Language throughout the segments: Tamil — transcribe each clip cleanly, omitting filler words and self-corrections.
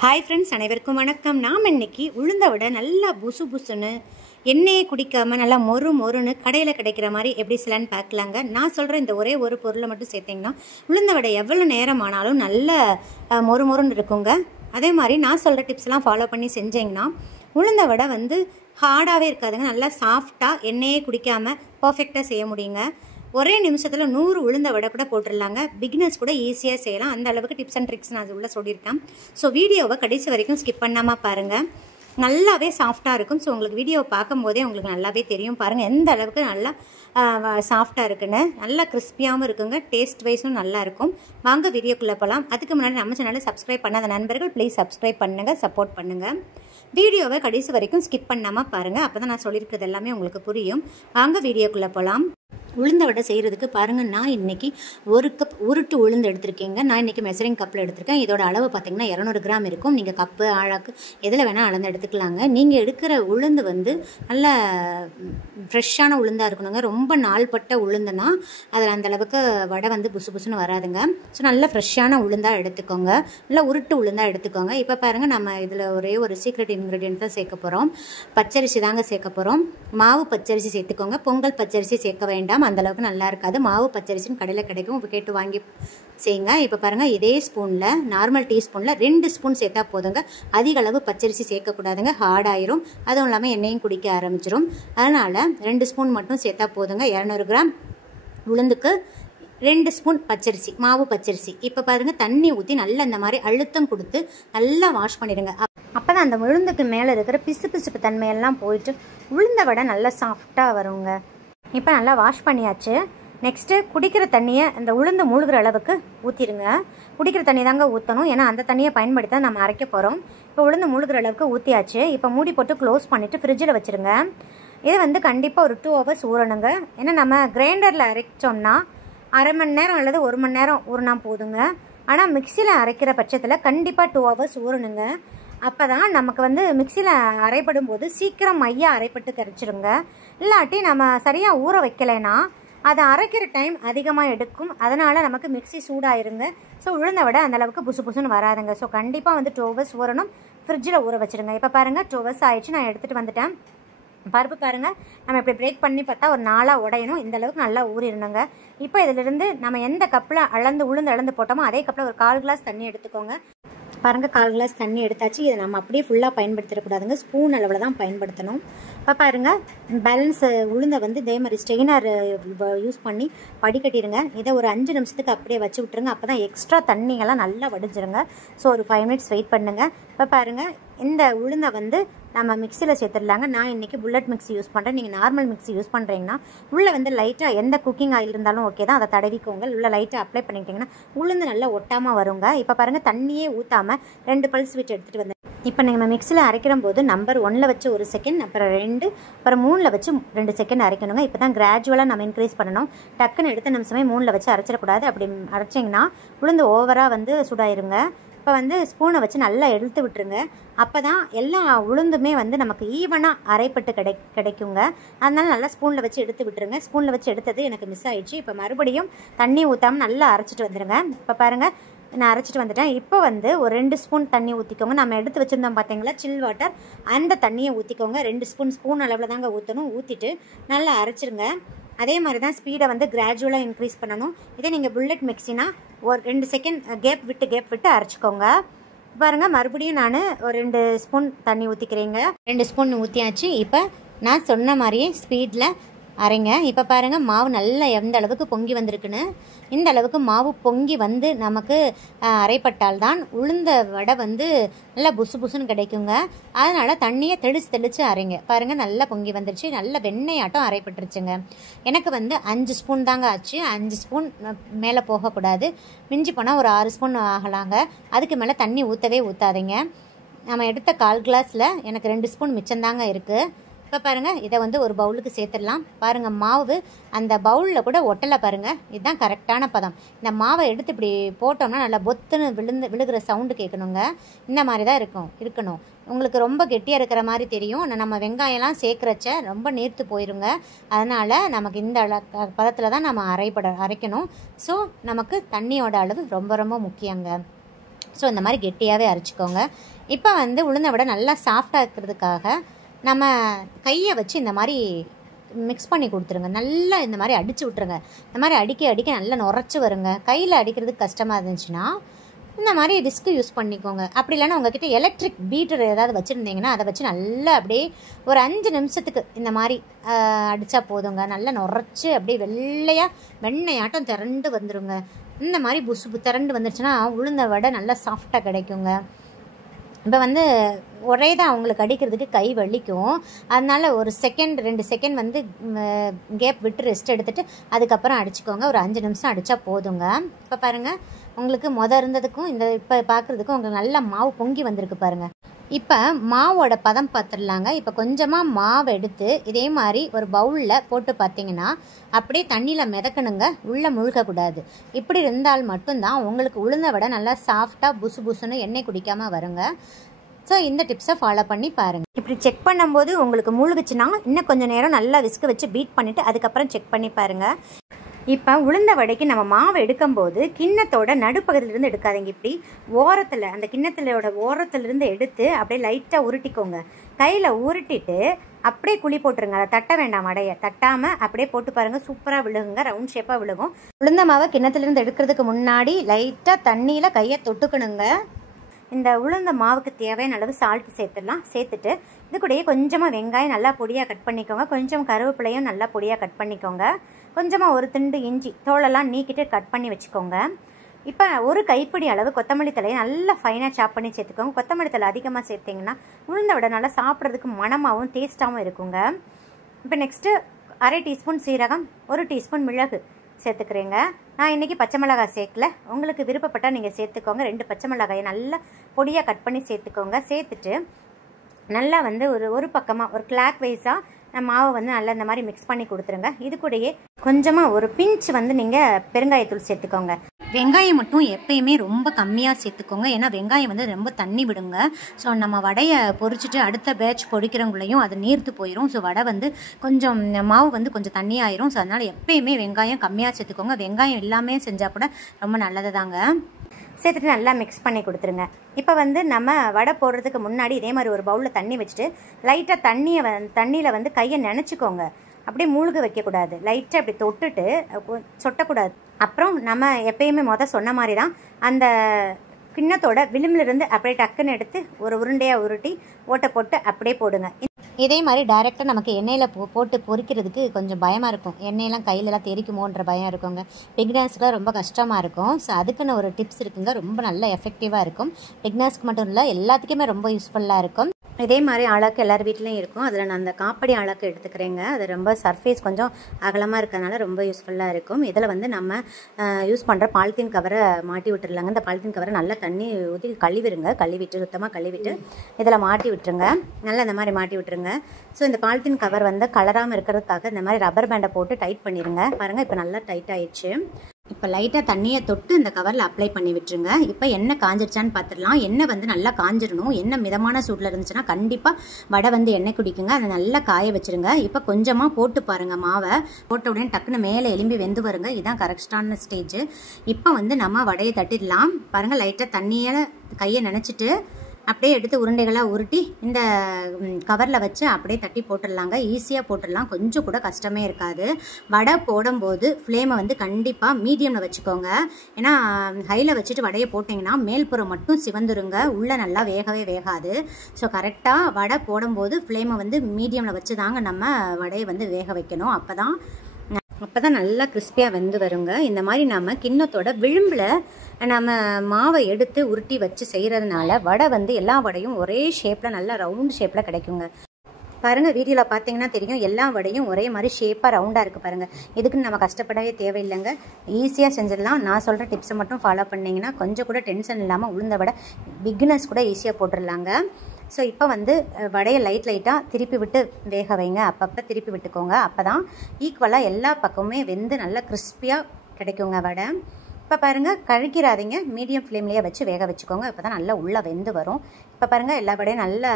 ஹாய் ஃப்ரெண்ட்ஸ், அனைவருக்கும் வணக்கம். நாம் இன்னைக்கு உளுந்த வடை நல்லா புசு புசுன்னு எண்ணெயை குடிக்காமல் நல்லா மொறு மொறுன்னு கடையில் கிடைக்கிற மாதிரி எப்படி செய்யலான்னு பார்க்கலாங்க. நான் சொல்கிற இந்த ஒரே ஒரு பொருளை மட்டும் சேர்த்திங்கன்னா உளுந்த வடை எவ்வளோ நேரம் ஆனாலும் நல்ல மொறு மொறுன்னு இருக்குங்க. அதே மாதிரி நான் சொல்கிற டிப்ஸ்லாம் ஃபாலோ பண்ணி செஞ்சிங்கன்னா உளுந்த வடை ஹார்டாகவே இருக்காதுங்க. நல்லா சாஃப்டாக எண்ணெயே குடிக்காமல் பர்ஃபெக்டாக செய்ய முடியுங்க. ஒரே நிமிஷத்தில் 100 உளுந்த வடை கூட போட்டுடலாங்க. பிகினர்ஸ் கூட ஈஸியாக செய்யலாம். அந்த அளவுக்கு டிப்ஸ் அண்ட் ட்ரிக்ஸ் நான் அது உள்ள சொல்லியிருக்கேன். ஸோ வீடியோவை கடைசி வரைக்கும் ஸ்கிப் பண்ணாமல் பாருங்கள். நல்லாவே சாஃப்டாக இருக்கும். ஸோ உங்களுக்கு வீடியோவை பார்க்கும்போதே உங்களுக்கு நல்லாவே தெரியும். பாருங்கள் எந்த அளவுக்கு நல்லா சாஃப்டாக இருக்குன்னு. நல்லா கிறிஸ்பியாகவும் இருக்குங்க. டேஸ்ட் வைஸும் நல்லாயிருக்கும். வாங்க வீடியோக்குள்ளே போகலாம். அதுக்கு முன்னாடி நம்ம சேனலை சப்ஸ்கிரைப் பண்ணாத நண்பர்கள் ப்ளீஸ் சப்ஸ்கிரைப் பண்ணுங்கள், சப்போர்ட் பண்ணுங்கள். வீடியோவை கடைசி வரைக்கும் ஸ்கிப் பண்ணாமல் பாருங்கள். அப்போ தான் நான் சொல்லியிருக்கிறது எல்லாமே உங்களுக்கு புரியும். வாங்க வீடியோக்குள்ளே போகலாம். உளுந்த வடை செய்கிறதுக்கு பாருங்கள், நான் இன்றைக்கி 1 கப் உருட்டு உளுந்து எடுத்திருக்கேங்க. நான் இன்றைக்கி மெசரிங் கப்பில் எடுத்திருக்கேன். இதோட அளவு பார்த்திங்கன்னா 200 கிராம் இருக்கும். நீங்கள் கப்பு ஆழாக்கு எதில் வேணால் அளந்து எடுத்துக்கலாங்க. நீங்கள் எடுக்கிற உளுந்து நல்ல ஃப்ரெஷ்ஷான உளுந்தாக இருக்கணுங்க. ரொம்ப நாள்பட்ட உளுந்துனா அதில் அந்தளவுக்கு வடை புசு புசுன்னு வராதுங்க. ஸோ நல்ல ஃப்ரெஷ்ஷான உளுந்தாக எடுத்துக்கோங்க. நல்லா உருட்டு உளுந்தாக எடுத்துக்கோங்க. இப்போ பாருங்கள், நம்ம இதில் ஒரே ஒரு சீக்ரெட் இன்க்ரீடியன்ட் தான் சேர்க்க போகிறோம். பச்சரிசி தாங்க சேர்க்க போகிறோம். மாவு பச்சரிசி சேர்த்துக்கோங்க. பொங்கல் பச்சரிசி சேர்க்க வேண்டாம், அந்தளவுக்கு நல்லா இருக்காது. மாவு பச்சரிசின்னு கடையில் கிடைக்கும், கேட்டு வாங்கி செய்யுங்க. இப்போ பாருங்கள், இதே ஸ்பூனில் நார்மல் டீஸ்பூனில் 2 ஸ்பூன் சேர்த்தா போதுங்க. அதிக அளவு பச்சரிசி சேர்க்கக்கூடாதுங்க, ஹார்டாயிரும். அதுவும் இல்லாமல் எண்ணெயும் குடிக்க ஆரம்பிச்சிடும். அதனால் 2 ஸ்பூன் மட்டும் சேர்த்தா போதுங்க. 200 கிராம் உளுந்துக்கு 2 ஸ்பூன் பச்சரிசி, மாவு பச்சரிசி. இப்போ பாருங்கள், தண்ணி ஊற்றி நல்லா இந்த மாதிரி அழுத்தம் கொடுத்து நல்லா வாஷ் பண்ணிடுங்க. அப்போ தான் அந்த உளுந்துக்கு மேலே இருக்கிற பிசு பிசுப்பு தன்மையெல்லாம் போயிட்டு உளுந்த வடை நல்லா சாஃப்டாக வருங்க. இப்போ நல்லா வாஷ் பண்ணியாச்சு. நெக்ஸ்ட்டு குடிக்கிற தண்ணியை இந்த உளுந்து மூழ்கிற அளவுக்கு ஊற்றிடுங்க. குடிக்கிற தண்ணி தாங்க ஊற்றணும், ஏன்னா அந்த தண்ணியை பயன்படுத்தி தான் நம்ம அரைக்க போகிறோம். இப்போ உளுந்து மூழ்கிற அளவுக்கு ஊற்றியாச்சு. இப்போ மூடி போட்டு க்ளோஸ் பண்ணிவிட்டு ஃப்ரிட்ஜில் வச்சுருங்க. இது கண்டிப்பாக ஒரு 2 ஹவர்ஸ் ஊறணுங்க. ஏன்னா நம்ம கிரைண்டரில் அரைச்சோம்னா அரை மணி நேரம் அல்லது 1 மணி நேரம் ஊறினா போதுங்க. ஆனால் மிக்சியில் அரைக்கிற பட்சத்தில் கண்டிப்பாக 2 ஹவர்ஸ் ஊறணுங்க. அப்போ தான் நமக்கு மிக்சியில் அரைப்படும் போது சீக்கிரம் மையாக அரைப்பட்டு கரைச்சிடுங்க. இல்லாட்டி நம்ம சரியாக ஊற வைக்கலைன்னா அதை அரைக்கிற டைம் அதிகமாக எடுக்கும். அதனால் நமக்கு மிக்சி சூடாயிருங்க. ஸோ உளுந்த வடை அந்தளவுக்கு புசு புசுன்னு வராதுங்க. ஸோ கண்டிப்பாக 2 ஹவர்ஸ் ஊறணும். ஃப்ரிட்ஜில் ஊற வச்சுருங்க. இப்போ பாருங்கள், 2 ஹவர்ஸ் ஆயிடுச்சு. நான் எடுத்துகிட்டு வந்துட்டேன். பருப்பு பாருங்கள், நம்ம இப்படி பிரேக் பண்ணி பார்த்தா ஒரு 4 உடையணும். இந்த அளவுக்கு நல்லா ஊறிடணுங்க. இப்போ இதிலிருந்து நம்ம எந்த கப்பில் உளுந்து அளந்து போட்டோமோ அதே கப்பில் ஒரு 1/4 கிளாஸ் தண்ணி எடுத்துக்கோங்க. பாருங்கள், 1/4 கிளாஸ் தண்ணி எடுத்தாச்சு. இதை நம்ம அப்படியே ஃபுல்லாக பயன்படுத்திடக்கூடாதுங்க, ஸ்பூன் அளவில் தான் பயன்படுத்தணும். இப்போ பாருங்கள், பேலன்ஸ் உளுந்தை இதே மாதிரி ஸ்ட்ரெயினர் யூஸ் பண்ணி வடிகட்டிடுங்க. இதை ஒரு 5 நிமிஷத்துக்கு அப்படியே வச்சு விட்டுருங்க. அப்போ தான் எக்ஸ்ட்ரா தண்ணியெல்லாம் நல்லா வடிஞ்சிருங்க. ஸோ ஒரு 5 மினிட்ஸ் வெயிட் பண்ணுங்கள். இப்போ பாருங்கள், இந்த உளுந்தை நம்ம மிக்சியில் சேர்த்துடலாங்க. நான் இன்றைக்கி புல்லட் மிக்ஸி யூஸ் பண்ணுறேன். நீங்கள் நார்மல் மிக்ஸி யூஸ் பண்ணுறீங்கன்னா உள்ளே லைட்டாக எந்த குக்கிங் ஆயில் இருந்தாலும் ஓகே தான், அதை தடவிக்கோங்க. உள்ளே லைட்டாக அப்ளை பண்ணிக்கிட்டிங்கன்னா உளுந்து நல்லா ஒட்டாமல் வருங்க. இப்போ பாருங்கள், தண்ணியே ஊற்றாமல் 2 பல்ஸ் விட்டு எடுத்துகிட்டு வந்தேன். இப்போ நம்ம மிக்சியில் அரைக்கிற போது நம்பர் 1ல் வச்சு 1 செகண்ட், அப்புறம் 2, அப்புறம் 3ல் வச்சு 2 செகண்ட் அரைக்கணுங்க. இப்போ தான் கிராஜுவலாக நம்ம இன்க்ரீஸ் பண்ணணும். டக்குன்னு எடுத்த நிமிஷமே 3ல் வச்சு அரைச்சிடக்கூடாது. அப்படி அரைச்சிங்கன்னா உளுந்து ஓவராக சுடாயிருங்க. இப்போ ஸ்பூனை வச்சு நல்லா எடுத்து விட்டுருங்க. அப்போ தான் எல்லா உளுந்துமே நமக்கு ஈவனாக அரைப்பட்டு கிடைக்குங்க. அதனால நல்லா ஸ்பூனில் வச்சு எடுத்து விட்டுருங்க. ஸ்பூனில் வச்சு எடுத்தது எனக்கு மிஸ் ஆயிடுச்சு. இப்போ மறுபடியும் தண்ணி ஊற்றாமல் நல்லா அரைச்சிட்டு வந்துடுங்க. இப்போ பாருங்கள், நான் அரைச்சிட்டு வந்துட்டேன். இப்போ ஒரு 2 ஸ்பூன் தண்ணி ஊற்றிக்கோங்க. நம்ம எடுத்து வச்சுருந்தோம் பார்த்தீங்களா சில் வாட்டர், அந்த தண்ணியை ஊற்றிக்கோங்க. 2 ஸ்பூன் அளவில் தாங்க ஊற்றணும். ஊற்றிட்டு நல்லா அரைச்சிருங்க. அதே மாதிரி தான் ஸ்பீடை கிராஜுவலாக இன்க்ரீஸ் பண்ணணும். இதே நீங்கள் புல்லட் மிக்ஸினா ஒரு 2 செகண்ட் கேப் விட்டு அரைச்சிக்கோங்க. பாருங்கள், மறுபடியும் நான் ஒரு 2 ஸ்பூன் தண்ணி ஊற்றிக்கிறேங்க. 2 ஸ்பூன் ஊற்றியாச்சு. இப்போ நான் சொன்ன மாதிரியே ஸ்பீடில் அரைங்க. இப்போ பாருங்கள், மாவு நல்லா எந்த அளவுக்கு பொங்கி வந்திருக்குன்னு. இந்த அளவுக்கு மாவு பொங்கி நமக்கு அரைப்பட்டால்தான் உளுந்த வடை நல்லா புசு புசுன்னு கிடைக்குங்க. அதனால் தண்ணியை தெளித்து அரைங்க. பாருங்கள், நல்லா பொங்கி வந்துருச்சு. நல்ல வெண்ணெயாட்டம் அரைப்பட்டுருச்சுங்க. எனக்கு 5 ஸ்பூன் தாங்க ஆச்சு. 5 ஸ்பூன் மேலே போகக்கூடாது. மிஞ்சி போனால் ஒரு 6 ஸ்பூன் ஆகலாங்க. அதுக்கு மேலே தண்ணி ஊற்றாதீங்க. நம்ம எடுத்த 1/4 கிளாஸில் எனக்கு 2 ஸ்பூன் மிச்சம்தாங்க இருக்குது. இப்போ பாருங்கள், இதை ஒரு பவுலுக்கு சேர்த்துடலாம். பாருங்கள், மாவு அந்த பவுலில் கூட ஒட்டலை பாருங்கள். இதுதான் கரெக்டான பதம். இந்த மாவை எடுத்து இப்படி போட்டோம்னா நல்லா பொத்துன்னு விழுகிற சவுண்டு கேட்கணுங்க. இந்த மாதிரி தான் இருக்கணும். உங்களுக்கு ரொம்ப கெட்டியாக இருக்கிற மாதிரி தெரியும். நம்ம வெங்காயம்லாம் சேர்க்குறச்ச ரொம்ப நீர்த்து போயிருங்க. அதனால் நமக்கு இந்த பதத்தில் தான் நம்ம அரைக்கணும். ஸோ நமக்கு தண்ணியோட அளவு ரொம்ப ரொம்ப முக்கியங்க. ஸோ இந்த மாதிரி கெட்டியாகவே அரைச்சிக்கோங்க. இப்போ வந்து உளுந்த வடை நல்லா சாஃப்டாக இருக்கிறதுக்காக நம்ம கையை வச்சு இந்த மாதிரி மிக்ஸ் பண்ணி கொடுத்துருங்க. நல்லா இந்த மாதிரி அடித்து விட்ருங்க. இந்த மாதிரி அடிக்க அடிக்க நல்லா நுரைச்சி வருங்க. கையில் அடிக்கிறதுக்கு கஷ்டமாக இருந்துச்சுன்னா இந்த மாதிரி டிஸ்க்கு யூஸ் பண்ணிக்கோங்க. அப்படி இல்லைன்னா உங்கள்கிட்ட எலக்ட்ரிக் பீட்டர் ஏதாவது வச்சுருந்தீங்கன்னா அதை வச்சு நல்லா அப்படியே ஒரு 5 நிமிஷத்துக்கு இந்த மாதிரி அடித்தா போதுங்க. நல்லா நுரைச்சி அப்படியே வெள்ளையாக வெண்ணெயாட்டம் திரண்டு வந்துடுங்க. இந்த மாதிரி புசு திரண்டு வந்துடுச்சுன்னா உளுந்த வடை நல்லா சாஃப்டாக கிடைக்குங்க. இப்போ வந்து ஒரே தான் அவங்களுக்கு அடிக்கிறதுக்கு கை வலிக்கும். அதனால் ஒரு 2 செகண்ட் வந்து கேப் விட்டு ரெஸ்ட் எடுத்துகிட்டு அதுக்கப்புறம் அடிச்சுக்கோங்க. ஒரு 5 நிமிஷம் அடித்தா போதுங்க. இப்போ பாருங்கள், உங்களுக்கு இருந்ததுக்கும் இந்த இப்போ பார்க்குறதுக்கும் உங்களுக்கு நல்லா மாவு பொங்கி வந்திருக்கு பாருங்கள். இப்போ மாவோட பதம் பார்த்துடலாங்க. இப்போ கொஞ்சமாக மாவு எடுத்து இதே மாதிரி ஒரு பவுலில் போட்டு பார்த்தீங்கன்னா அப்படியே தண்ணியில் மிதக்கணுங்க, உள்ளே முழுகக்கூடாது. இப்படி இருந்தால் மட்டும்தான் உங்களுக்கு உளுந்த வடை நல்லா சாஃப்டாக புசு புசுன்னு எண்ணெய் குடிக்காமல் வருங்க. ஸோ இந்த டிப்ஸை ஃபாலோ பண்ணி பாருங்கள். இப்படி செக் பண்ணும்போது உங்களுக்கு முழுகுச்சுன்னா இன்னும் கொஞ்சம் நேரம் நல்லா விஸ்க வச்சு பீட் பண்ணிவிட்டு அதுக்கப்புறம் செக் பண்ணி பாருங்கள். இப்போ உளுந்த வடைக்கு நம்ம மாவு எடுக்கும்போது கிண்ணத்தோட நடுப்பகுதியிலிருந்து எடுக்காதீங்க. இப்படி ஓரத்தில் அந்த கிண்ணத்திலோட ஓரத்துலேருந்து எடுத்து அப்படியே லைட்டாக உருட்டிக்கோங்க. கையில் உருட்டிட்டு அப்படியே குழி போட்டுருங்க. அதை தட்ட வேண்டாம், வடையை தட்டாமல் அப்படியே போட்டு பாருங்கள். சூப்பராக விழுகுங்க, ரவுண்ட் ஷேப்பாக விழுகும். உளுந்த மாவை கிண்ணத்துலேருந்து எடுக்கிறதுக்கு முன்னாடி லைட்டாக தண்ணியில் கையை தொட்டுக்கணுங்க. இந்த உளுந்த மாவுக்கு தேவையான அளவு சால்ட்டு சேர்த்துடலாம். சேர்த்துட்டு இது கூடயே கொஞ்சமாக வெங்காயம் நல்லா பொடியாக கட் பண்ணிக்கோங்க. கொஞ்சம் கருவேப்பிலையும் நல்லா பொடியாக கட் பண்ணிக்கோங்க. கொஞ்சமாக ஒரு துண்டு இஞ்சி தோலெல்லாம் நீக்கிட்டு கட் பண்ணி வச்சுக்கோங்க. இப்போ ஒரு கைப்பிடி அளவு கொத்தமல்லி தலையை நல்லா ஃபைனாக சாப் பண்ணி சேர்த்துக்கோங்க. கொத்தமல்லி தலை அதிகமாக சேர்த்திங்கன்னா உளுந்த வடை நல்லா சாப்பிட்றதுக்கு மணமாகவும் டேஸ்ட்டாகவும் இருக்குங்க. இப்போ நெக்ஸ்ட்டு 1/2 டீஸ்பூன் சீரகம், 1 டீஸ்பூன் மிளகு சேர்த்துக்கிறேங்க. நான் இன்றைக்கி பச்சை மிளகாய் சேர்க்கல, உங்களுக்கு விருப்பப்பட்டால் நீங்கள் சேர்த்துக்கோங்க. 2 பச்சை மிளகாயை நல்லா பொடியாக கட் பண்ணி சேர்த்துக்கோங்க. சேர்த்துட்டு நல்லா வந்து ஒரு பக்கமாக ஒரு கிளாக் வைஸாக மாவை வந்து நல்லா இந்த மாதிரி மிக்ஸ் பண்ணி கொடுத்துருங்க. இது கூடயே கொஞ்சமாக ஒரு பிஞ்ச் வந்து நீங்கள் பெருங்காயத்தூள் சேர்த்துக்கோங்க. வெங்காயம் மட்டும் எப்பயுமே ரொம்ப கம்மியாக சேர்த்துக்கோங்க. ஏன்னா வெங்காயம் வந்து ரொம்ப தண்ணி விடுங்க. ஸோ நம்ம வடையை பொரிச்சிட்டு அடுத்த பேட்ச் பொரிக்கிறவங்களையும் அது நீர்த்து போயிடும். ஸோ வடை வந்து கொஞ்சம் மாவு வந்து கொஞ்சம் தண்ணியாயிரும். ஸோ அதனால் எப்பயுமே வெங்காயம் கம்மியாக சேர்த்துக்கோங்க. வெங்காயம் எல்லாமே செஞ்சால் கூட ரொம்ப நல்லது தாங்க. சேர்த்துட்டு நல்லா மிக்ஸ் பண்ணி கொடுத்துருங்க. இப்போ வந்து நம்ம வடை போடுறதுக்கு முன்னாடி இதே மாதிரி ஒரு பவுலில் தண்ணி வச்சுட்டு லைட்டாக தண்ணியில் வந்து கையை நினச்சிக்கோங்க. அப்படியே மூழ்க வைக்கக்கூடாது, லைட்டாக அப்படி தொட்டுட்டு சொட்டக்கூடாது. அப்புறம் நம்ம எப்பயுமே சொன்ன மாதிரி தான் அந்த கிண்ணத்தோட விளிம்பிலிருந்து அப்படியே டக்குன்னு எடுத்து ஒரு உருண்டையாக உருட்டி ஓட்டை போட்டு அப்படியே போடுங்க. இதே மாதிரி டைரெக்டாக நமக்கு எண்ணெயில் போட்டு பொரிக்கிறதுக்கு கொஞ்சம் பயமாக இருக்கும். எண்ணெயெல்லாம் கையிலலாம் தெரிக்குமோன்ற பயம் இருக்குங்க. பிகினர்ஸ்க்குலாம் ரொம்ப கஷ்டமாக இருக்கும். ஸோ அதுக்குன்னு ஒரு டிப்ஸ் இருக்குங்க, ரொம்ப நல்ல எஃபெக்டிவாக இருக்கும். பிகினர்ஸ்க்கு மட்டும் இல்லை, எல்லாத்துக்குமே ரொம்ப யூஸ்ஃபுல்லாக இருக்கும். இதே மாதிரி ஆளாக்கு எல்லார் வீட்லேயும் இருக்கும். அதில் நான் அந்த காப்படி ஆளாக்கு எடுத்துக்கிறேங்க. அது ரொம்ப சர்ஃபேஸ் கொஞ்சம் அகலமாக இருக்கிறதுனால ரொம்ப யூஸ்ஃபுல்லாக இருக்கும். இதில் வந்து நம்ம யூஸ் பண்ணுற பாலித்தீன் கவரை மாட்டி விட்டுருலாங்க. இந்த பாலித்தீன் கவரை நல்லா தண்ணி ஊற்றி கழுவிடுங்க. கழுவிட்டு சுத்தமாக கழுவிட்டு இதில் மாட்டி விட்டுருங்க. நல்லா இந்த மாதிரி மாட்டி விட்டுருங்க. ஸோ இந்த பாலித்தீன் கவர் வந்து கலராமல் இருக்கிறதுக்காக இந்த மாதிரி ரப்பர் பேண்டை போட்டு டைட் பண்ணிடுங்க. பாருங்கள், இப்போ நல்லா டைட் ஆயிடுச்சு. இப்போ லைட்டாக தண்ணியை தொட்டு இந்த கவரில் அப்ளை பண்ணி விட்டுருங்க. இப்போ எண்ணெய் காஞ்சிருச்சான்னு பார்த்துடலாம். எண்ணெய் வந்து நல்லா காஞ்சிடணும். எண்ணெய் மிதமான சூட்டில் இருந்துச்சுன்னா கண்டிப்பாக வடை வந்து எண்ணெய் குடிக்குங்க. அதை நல்லா காய வச்சுருங்க. இப்போ கொஞ்சமாக போட்டு பாருங்கள். மாவை போட்ட உடனே டக்குன்னு மேலே எலும்பி வெந்து வருங்க. இதுதான் கரெக்டான ஸ்டேஜ். இப்போ வந்து நம்ம வடையை தட்டிடலாம். பாருங்கள், லைட்டாக தண்ணியை கையை நினச்சிட்டு அப்படியே எடுத்து உருண்டைகளாக உருட்டி இந்த கவரில் வச்சு அப்படியே தட்டி போட்டுடலாங்க. ஈஸியாக போட்டுடலாம், கொஞ்சம் கூட கஷ்டமே இருக்காது. வடை போடும்போது ஃப்ளேமை வந்து கண்டிப்பாக மீடியமில் வச்சுக்கோங்க. ஏன்னா ஹையில் வச்சுட்டு வடையை போட்டிங்கன்னா மேல்புறம் மட்டும் சிவந்துருங்க, உள்ளே நல்லா வேகவே வேகாது. ஸோ கரெக்டாக வடை போடும்போது ஃப்ளேமை வந்து மீடியமில் வச்சு தாங்க நம்ம வடையை வந்து வேக வைக்கணும். அப்போ தான் நல்லா கிறிஸ்பியாக வெந்து வருங்க. இந்த மாதிரி நம்ம கிண்ணத்தோட விளிம்பில் நம்ம மாவை எடுத்து உருட்டி வச்சு செய்கிறதுனால வடை வந்து எல்லா வடையும் ஒரே ஷேப்பில் நல்லா ரவுண்ட் ஷேப்பில் கிடைக்குங்க. பாருங்கள், வீடியோவில் பார்த்தீங்கன்னா தெரியும், எல்லா வடையும் ஒரே மாதிரி ஷேப்பாக ரவுண்டாக இருக்குது பாருங்கள். இதுக்குன்னு நம்ம கஷ்டப்படவே தேவையில்லைங்க, ஈஸியாக செஞ்சிடலாம். நான் சொல்கிற டிப்ஸை மட்டும் ஃபாலோ பண்ணிங்கன்னா கொஞ்சம் கூட டென்ஷன் இல்லாமல் உளுந்த வடை பிகினர்ஸ் கூட ஈஸியாக போட்டுடலாங்க. ஸோ இப்போ வந்து வடையை லைட்டாக திருப்பி விட்டு வேக வைங்க. அப்பப்போ திருப்பி விட்டுக்கோங்க. அப்போ தான் ஈக்குவலாக எல்லா பக்கமுமே வெந்து நல்லா கிறிஸ்பியாக கிடைக்குங்க வடை. இப்போ பாருங்கள், கழுக்கிறாதீங்க, மீடியம் ஃப்ளேம்லேயே வச்சு வேக வச்சுக்கோங்க. இப்போ தான் நல்லா உள்ளே வெந்து வரும். இப்போ பாருங்கள் எல்லா வடையும் நல்லா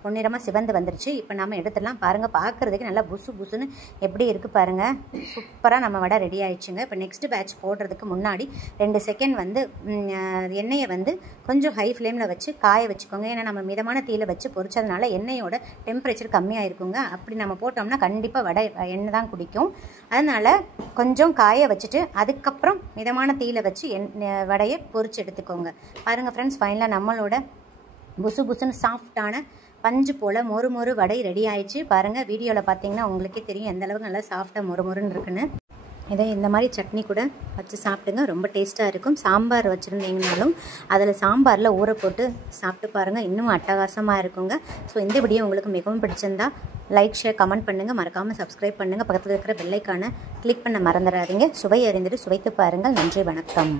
பொன்னிறமாக சிவந்து வந்துருச்சு. இப்போ நம்ம எடுத்துடலாம். பாருங்கள் பார்க்குறதுக்கு நல்லா புசு புசுன்னு எப்படி இருக்குது பாருங்கள். சூப்பராக நம்ம வடை ரெடி ஆயிடுச்சுங்க. இப்போ நெக்ஸ்ட் பேட்ச் போடுறதுக்கு முன்னாடி 2 செகண்ட் வந்து எண்ணெயை வந்து கொஞ்சம் ஹை ஃப்ளேமில் வச்சு காய வச்சுக்கோங்க. ஏன்னா நம்ம மிதமான தீயில் வச்சு பொரிச்சதுனால எண்ணெயோட டெம்பரேச்சர் கம்மியாக இருக்குங்க. அப்படி நம்ம போட்டோம்னா கண்டிப்பாக வடை எண்ணெய் தான் குடிக்கும். அதனால் கொஞ்சம் காய வச்சுட்டு அதுக்கப்புறம் மிதமான தீயில் வச்சு வடையை பொரிச்சு எடுத்துக்கோங்க. பாருங்கள் ஃப்ரெண்ட்ஸ், ஃபைனலாக நம்மளோட புசு புசுன்னு சாஃப்டான பஞ்சு போல் மொறு மொறு வடை ரெடி ஆயிடுச்சு. பாருங்கள், வீடியோவில் பார்த்தீங்கன்னா உங்களுக்கே தெரியும் எந்த அளவுக்கு நல்லா சாஃப்டாக மொறு மொறுன்னு இருக்குன்னு. இதை இந்த மாதிரி சட்னி கூட வச்சு சாப்பிடுங்க, ரொம்ப டேஸ்ட்டாக இருக்கும். சாம்பார் வச்சுருந்தீங்கனாலும் அதில் சாம்பாரில் ஊற போட்டு சாப்பிட்டு பாருங்கள், இன்னும் அட்டகாசமாக இருக்குங்க. ஸோ இந்த வீடியோ உங்களுக்கு மிகவும் பிடிச்சிருந்தா லைக், ஷேர், கமெண்ட் பண்ணுங்கள். மறக்காமல் சப்ஸ்கிரைப் பண்ணுங்கள். பக்கத்தில் இருக்கிற பெல் ஐக்கானை கிளிக் பண்ண மறந்துடாதீங்க. சுவை அறிந்துட்டு சுவைத்து பாருங்கள். நன்றி, வணக்கம்.